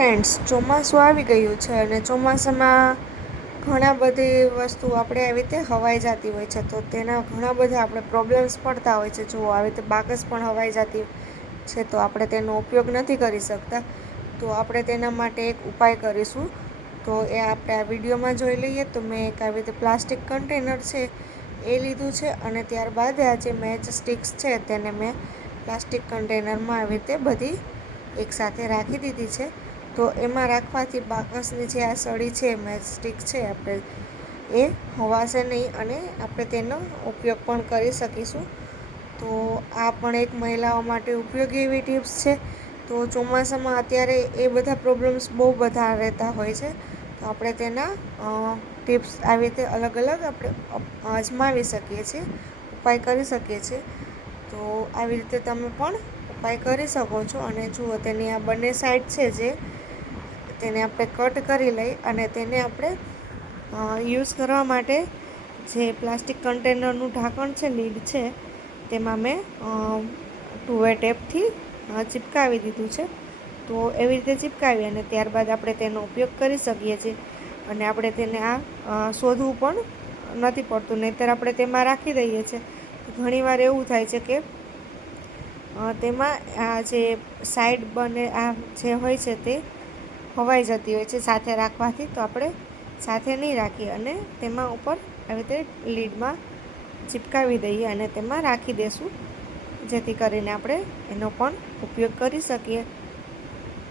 Friends, ચોમાસું આવી ગયું છે અને ચોમાસામાં ઘણા બધી વસ્તુ આપણે આવી રીતે હવાઈ જતી હોય છે, તો તેના ઘણા બધા આપણે પ્રોબ્લેમ્સ પડતા હોય છે. જો આવી રીતે બાકસ પણ હવાઈ જતી છે તો આપણે તેનો ઉપયોગ નથી કરી શકતા, તો આપણે તેના માટે એક ઉપાય કરીશું. તો એ આપણે આ વિડીયોમાં જોઈ લઈએ. તો મેં એક આવી રીતે પ્લાસ્ટિક કન્ટેનર છે એ લીધું છે, અને ત્યારબાદ આ જે મેચ સ્ટિક્સ છે તેને મેં પ્લાસ્ટિક કન્ટેનરમાં આવી રીતે બધી એકસાથે રાખી દીધી છે. તો એમાં રાખવાથી બાકસની જે આ સળી છે, મેચ સ્ટિક છે, આપણે એ હવાશે નહીં અને આપણે તેનો ઉપયોગ પણ કરી શકીશું. તો આ પણ એક મહિલાઓ માટે ઉપયોગી એવી ટિપ્સ છે. તો ચોમાસામાં અત્યારે એ બધા પ્રોબ્લેમ્સ બહુ બધા રહેતા હોય છે, તો આપણે તેના ટિપ્સ આવી રીતે અલગ અલગ આપણે અજમાવી શકીએ છીએ, ઉપાય કરી શકીએ છીએ. તો આવી રીતે તમે પણ ઉપાય કરી શકો છો. અને જુઓ, તેની આ બંને સાઈડ છે જે તેને આપણે કટ કરી લઈ અને તેને આપણે યુઝ કરવા માટે જે પ્લાસ્ટિક કન્ટેનરનું ઢાંકણ છે, લીડ છે, તેમાં મેં 2way ટેપથી ચિપકાવી દીધું છે. તો એવી રીતે ચિપકાવી અને ત્યારબાદ આપણે તેનો ઉપયોગ કરી શકીએ છીએ. અને આપણે તેને શોધવું પણ નથી પડતું, નહીંતર આપણે તેમાં રાખી દઈએ છીએ. ઘણીવાર એવું થાય છે કે તેમાં આ જે સાઈડ બને આ જે હોય છે તે હવાઈ જતી હોય છે સાથે રાખવાથી. તો આપણે સાથે નહીં રાખીએ અને તેમાં ઉપર આવી રીતે લીડમાં ચિપકાવી દઈએ અને તેમાં રાખી દઈશું, જેથી કરીને આપણે એનો પણ ઉપયોગ કરી શકીએ.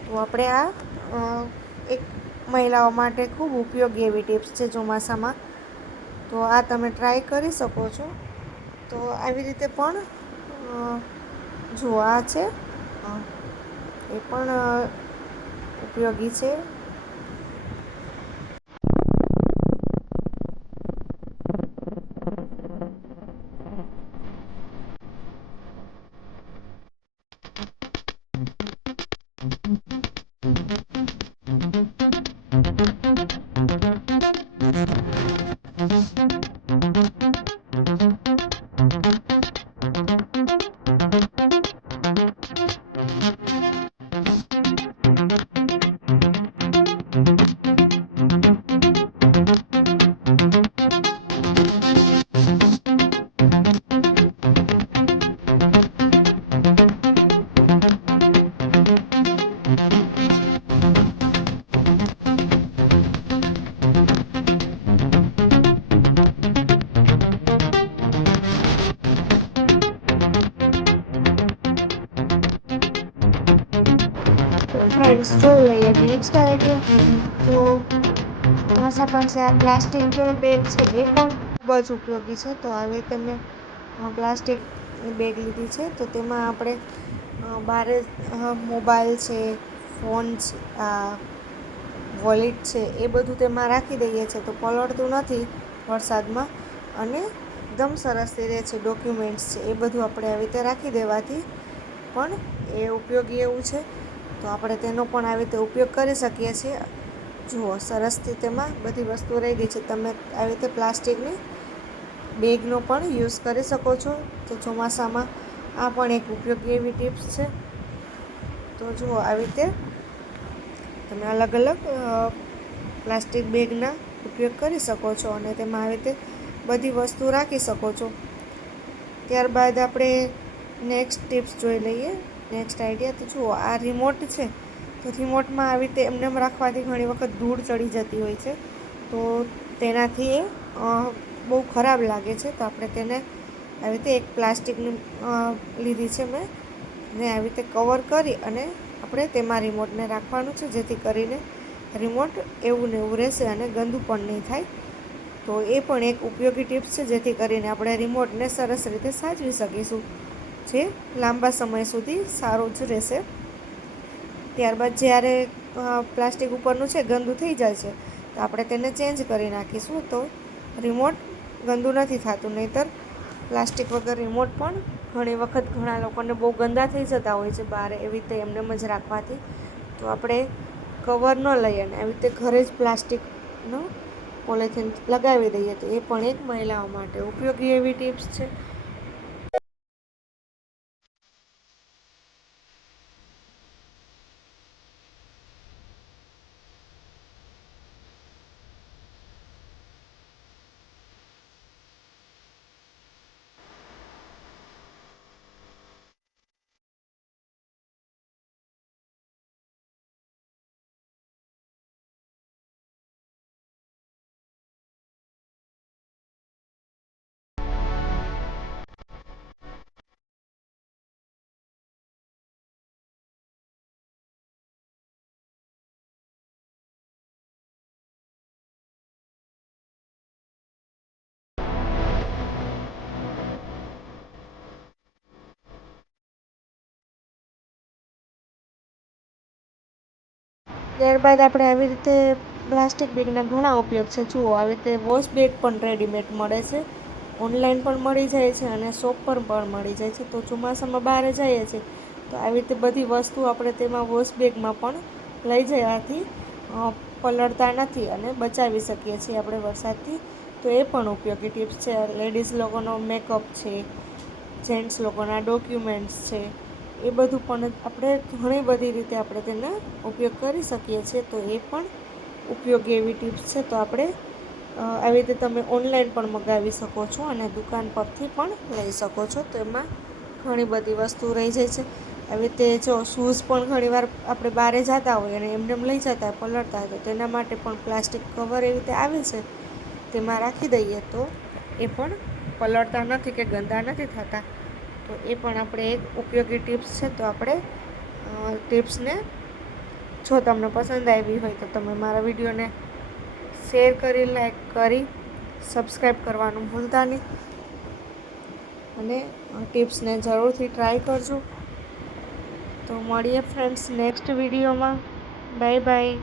તો આપણે આ એક મહિલાઓ માટે ખૂબ ઉપયોગી એવી ટિપ્સ છે ચોમાસામાં. તો આ તમે ટ્રાય કરી શકો છો. તો આવી રીતે પણ જુઓ, આ છે એ પણ ઉપયોગી છે. ફ્રેન્ડ્સ, જોઈ લઈએ નેક્સ્ટ આઈડિયા. તો ભાષા પાસે આ પ્લાસ્ટિક બેગ છે એ પણ ખૂબ જ ઉપયોગી છે. તો આવી રીતે મેં પ્લાસ્ટિક બેગ લીધી છે. તો તેમાં આપણે બારે મોબાઈલ છે, ફોન છે, વોલેટ છે, એ બધું તેમાં રાખી દઈએ છીએ તો પલળતું નથી વરસાદમાં, અને એકદમ સરસ રહે છે. ડોક્યુમેન્ટ્સ છે એ બધું આપણે આવી રીતે રાખી દેવાથી પણ એ ઉપયોગી એવું છે. તો આપણે તેનો પણ આવી રીતે ઉપયોગ કરી શકીએ છીએ. જુઓ, સરસથી તેમાં બધી વસ્તુ રહી ગઈ છે. તમે આવી રીતે પ્લાસ્ટિકની બેગનો પણ યુઝ કરી શકો છો. તો ચોમાસામાં આ પણ એક ઉપયોગી એવી ટિપ્સ છે. તો જુઓ, આવી રીતે તમે અલગ અલગ પ્લાસ્ટિક બેગના ઉપયોગ કરી શકો છો અને તેમાં આવી રીતે બધી વસ્તુ રાખી શકો છો. ત્યારબાદ આપણે નેક્સ્ટ ટિપ્સ જોઈ લઈએ, નેક્સ્ટ આઈડિયા. તો જુઓ, આ રિમોટ છે. તો રિમોટમાં આવી રીતે એમને રાખવાથી ઘણી વખત ધૂળ ચડી જતી હોય છે, તો તેનાથી એ બહુ ખરાબ લાગે છે. તો આપણે તેને આવી રીતે એક પ્લાસ્ટિકની લીધી છે મેં, ને આવી રીતે કવર કરી અને આપણે તેમાં રિમોટને રાખવાનું છે, જેથી કરીને રિમોટ એવું ને એવું રહેશે અને ગંદુ પણ નહીં થાય. તો એ પણ એક ઉપયોગી ટિપ્સ છે, જેથી કરીને આપણે રિમોટને સરસ રીતે સાચવી શકીશું, જે લાંબા સમય સુધી સારું જ રહેશે. ત્યારબાદ જ્યારે પ્લાસ્ટિક ઉપરનું છે ગંદુ થઈ જાય છે, તો આપણે તેને ચેન્જ કરી નાખીશું. તો રિમોટ ગંદુ નથી થતું, નહીંતર પ્લાસ્ટિક વગર રિમોટ પણ ઘણી વખત ઘણા લોકોને બહુ ગંદા થઈ જતા હોય છે બહાર એવી રીતે એમને જ રાખવાથી. તો આપણે કવર ન લઈએ અને આવી રીતે ઘરે જ પ્લાસ્ટિકનો પોલિથીન લગાવી દઈએ, તો એ પણ એક મહિલાઓ માટે ઉપયોગી એવી ટિપ્સ છે. ત્યારબાદ આપણે આવી રીતે પ્લાસ્ટિક બેગના ઘણા ઉપયોગ છે. જુઓ, આવી રીતે વોશ બેગ પણ રેડીમેડ મળે છે, ઓનલાઈન પણ મળી જાય છે અને શોપ પર પણ મળી જાય છે. તો ચોમાસામાં બહાર જઈએ છીએ તો આવી રીતે બધી વસ્તુ આપણે તેમાં વોશ બેગમાં પણ લઈ જવાથી પલળતા નથી અને બચાવી શકીએ છીએ આપણે વરસાદથી. તો એ પણ ઉપયોગી ટિપ્સ છે. લેડીઝ લોકોનો મેકઅપ છે, જેન્ટ્સ લોકોના ડોક્યુમેન્ટ્સ છે, એ બધું પણ આપણે ઘણી બધી રીતે આપણે તેનો ઉપયોગ કરી શકીએ છીએ. તો એ પણ ઉપયોગી એવી ટિપ્સ છે. તો આપણે આવી રીતે તમે ઓનલાઈન પણ મંગાવી શકો છો અને દુકાન પરથી પણ લઈ શકો છો. તો એમાં ઘણી બધી વસ્તુ રહી જાય છે. આવી રીતે જો શૂઝ પણ ઘણીવાર આપણે બહાર જતા હોઈએ અને એમને લઈ જતા હોય પલળતા હોય તો તેના માટે પણ પ્લાસ્ટિક કવર એવી રીતે આવે છે, તેમાં રાખી દઈએ તો એ પણ પલળતા નથી કે ગંદા નથી થતા. તો એ પણ આપણે એક ઉપયોગી ટિપ્સ છે. તો આપણે ટિપ્સને જો તમને પસંદ આવી હોય તો તમે મારા વિડીયોને શેર કરી, લાઈક કરી, સબસ્ક્રાઈબ કરવાનું ભૂલતા નહીં અને ટિપ્સને જરૂરથી ટ્રાય કરજો. તો મળીએ ફ્રેન્ડ્સ નેક્સ્ટ વિડીયોમાં. Bye bye.